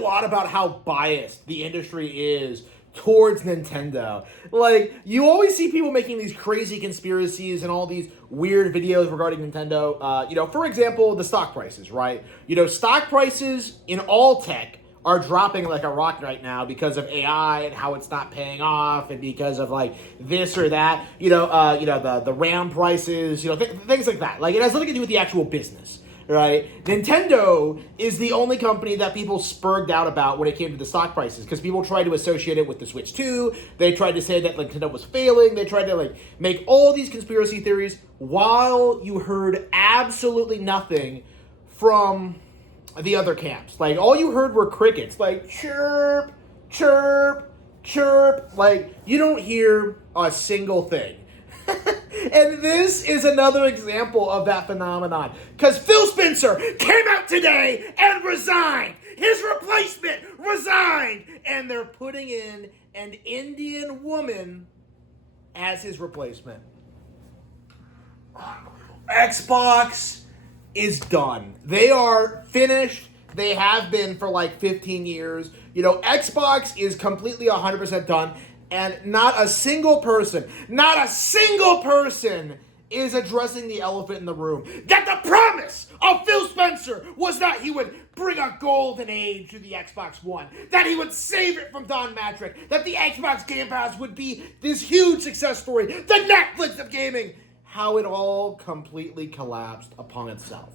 lot about how biased the industry is towards Nintendo. Like, you always see people making these crazy conspiracies and all these weird videos regarding Nintendo. For example, the stock prices, right? Stock prices in all tech are dropping like a rock right now because of AI and how it's not paying off, and because of like this or that. The RAM prices, things like that. Like, it has nothing to do with the actual business. Right? Nintendo is the only company that people spurred out about when it came to the stock prices, because people tried to associate it with the Switch 2. They tried to say that Nintendo was failing. They tried to make all these conspiracy theories, while you heard absolutely nothing from the other camps. Like, all you heard were crickets. Like, chirp, chirp, chirp. Like, you don't hear a single thing. And this is another example of that phenomenon. Because Phil Spencer came out today and resigned. His replacement resigned. And they're putting in an Indian woman as his replacement. Xbox is done. They are finished. They have been for like 15 years. Xbox is completely 100% done. And not a single person is addressing the elephant in the room. That the promise of Phil Spencer was that he would bring a golden age to the Xbox One. That he would save it from Don Matrick. That the Xbox Game Pass would be this huge success story. The Netflix of gaming. How it all completely collapsed upon itself.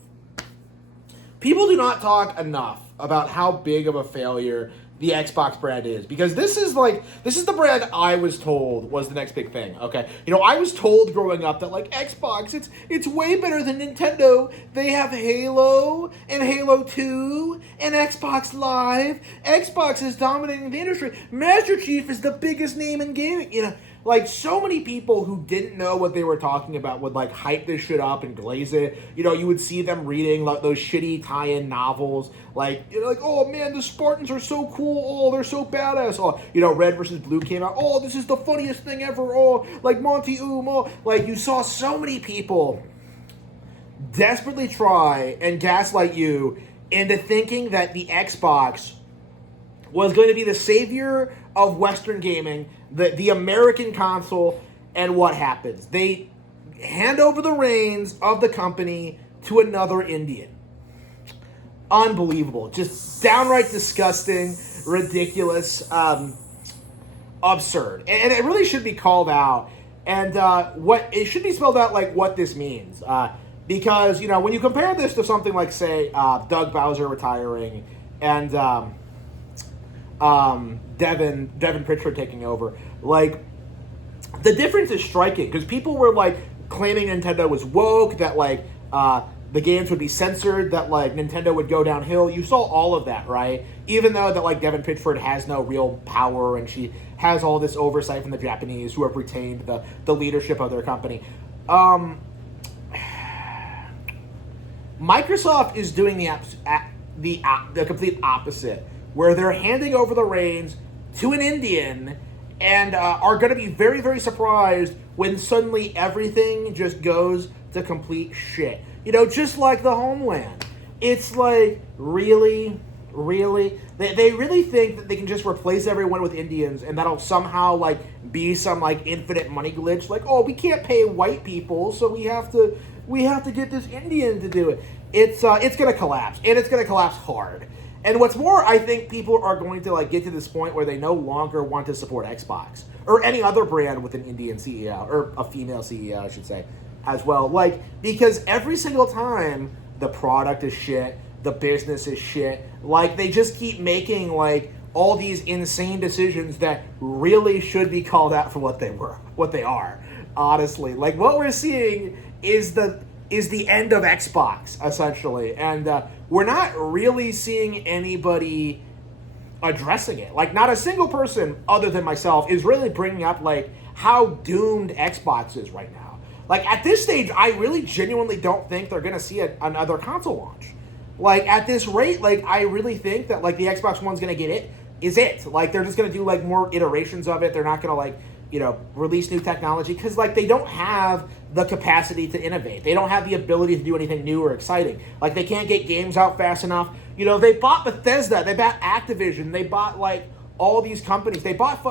People do not talk enough about how big of a failure the Xbox brand is, because this is the brand I was told was the next big thing. Okay, I was told growing up that Xbox, it's way better than Nintendo. They have Halo and Halo 2 and Xbox Live. Xbox is dominating the industry. Master Chief is the biggest name in gaming. So many people who didn't know what they were talking about would hype this shit up and glaze it. You would see them reading those shitty tie-in novels. Oh man, the Spartans are so cool. Oh, they're so badass. Oh, Red versus Blue came out. Oh, this is the funniest thing ever. Oh, Monty Oom. Oh, you saw so many people desperately try and gaslight you into thinking that the Xbox was going to be the savior of Western gaming, the American console, and what happens? They hand over the reins of the company to another Indian. Unbelievable. Just downright disgusting, ridiculous, absurd. And it really should be called out. And it should be spelled out what this means. Because, when you compare this to something like, say, Doug Bowser retiring and Devin Pritchard taking over, the difference is striking, because people were claiming Nintendo was woke, that the games would be censored, that Nintendo would go downhill. You saw all of that, right? Even though that Devin Pritchard has no real power, and she has all this oversight from the Japanese, who have retained the leadership of their company. Microsoft is doing the complete opposite, where they're handing over the reins to an Indian, and are going to be very, very surprised when suddenly everything just goes to complete shit. Just like the Homeland. It's really? They really think that they can just replace everyone with Indians, and that'll somehow be some infinite money glitch. We can't pay white people, so we have to get this Indian to do it. It's going to collapse, and it's going to collapse hard. And what's more, I think people are going to get to this point where they no longer want to support Xbox or any other brand with an Indian CEO, or a female CEO, I should say, as well. Because every single time the product is shit, the business is shit. They just keep making all these insane decisions that really should be called out for what they are. Honestly, what we're seeing is the end of Xbox, essentially, and we're not really seeing anybody addressing it. Not a single person other than myself is really bringing up how doomed Xbox is right now. At this stage, I really genuinely don't think they're gonna see another console launch. At this rate, I really think that the Xbox One's gonna get it. They're just gonna do more iterations of it. They're not gonna release new technology, because they don't have the capacity to innovate. They don't have the ability to do anything new or exciting. They can't get games out fast enough. You know, they bought Bethesda, they bought Activision, they bought like all these companies. They bought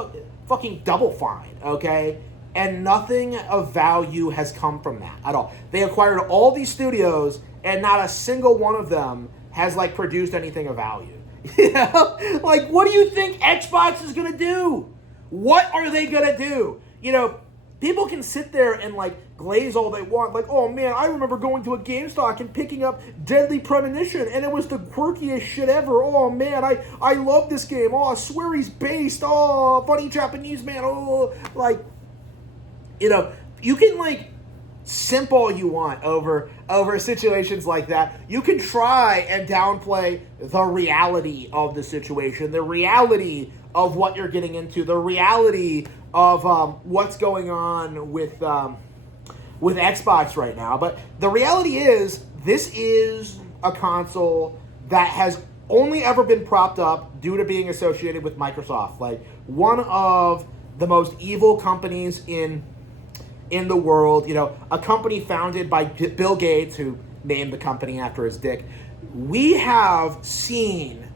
fucking Double Fine, okay? And nothing of value has come from that at all. They acquired all these studios, and not a single one of them has like produced anything of value. You know? Like, what do you think Xbox is gonna do? What are they gonna do? You know, people can sit there and like glaze all they want. Like, oh man, I remember going to a GameStop and picking up Deadly Premonition, and it was the quirkiest shit ever. Oh man, I love this game. Oh, I swear he's based. Oh, funny Japanese man. Oh, like, you know, you can like simp all you want over situations like that. You can try and downplay the reality of the situation, the reality of what you're getting into, the reality of what's going on with Xbox right now. But the reality is, this is a console that has only ever been propped up due to being associated with Microsoft, like one of the most evil companies in the world. You know, a company founded by Bill Gates, who named the company after his dick. We have seen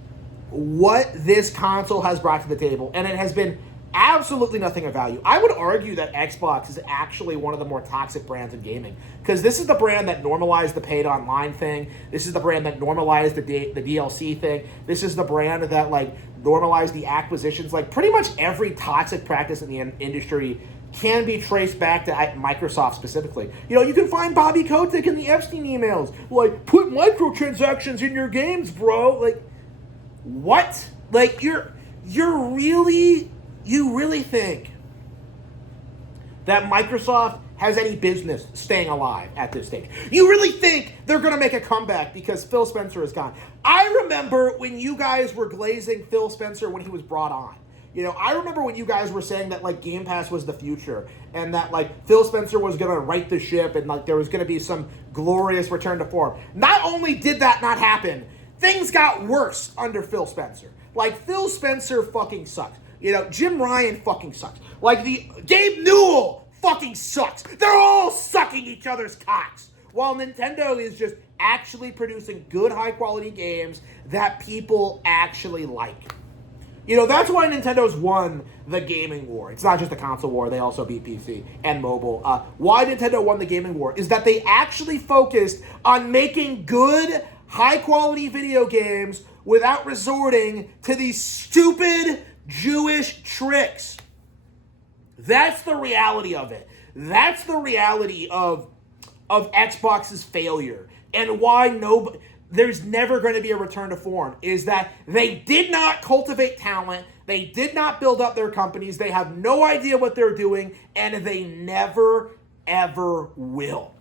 what this console has brought to the table, and it has been absolutely nothing of value. I would argue that Xbox is actually one of the more toxic brands in gaming, because this is the brand that normalized the paid online thing. This is the brand that normalized the DLC thing. This is the brand that like normalized the acquisitions. Like, pretty much every toxic practice in the industry can be traced back to Microsoft specifically. You know, you can find Bobby Kotick in the Epstein emails. Like, put microtransactions in your games, bro. Like, what? Like, you really think that Microsoft has any business staying alive at this stage? You really think they're going to make a comeback because Phil Spencer is gone? I remember when you guys were glazing Phil Spencer when he was brought on. You know, I remember when you guys were saying that, like, Game Pass was the future, and that, like, Phil Spencer was going to right the ship, and, like, there was going to be some glorious return to form. Not only did that not happen, things got worse under Phil Spencer. Like, Phil Spencer fucking sucks. You know, Jim Ryan fucking sucks. Like, Gabe Newell fucking sucks. They're all sucking each other's cocks. While Nintendo is just actually producing good, high-quality games that people actually like. You know, that's why Nintendo's won the gaming war. It's not just a console war. They also beat PC and mobile. Why Nintendo won the gaming war is that they actually focused on making good, high-quality video games without resorting to these stupid Jewish tricks. That's the reality of it. That's the reality of Xbox's failure, and why there's never going to be a return to form, is that they did not cultivate talent, they did not build up their companies, they have no idea what they're doing, and they never, ever will.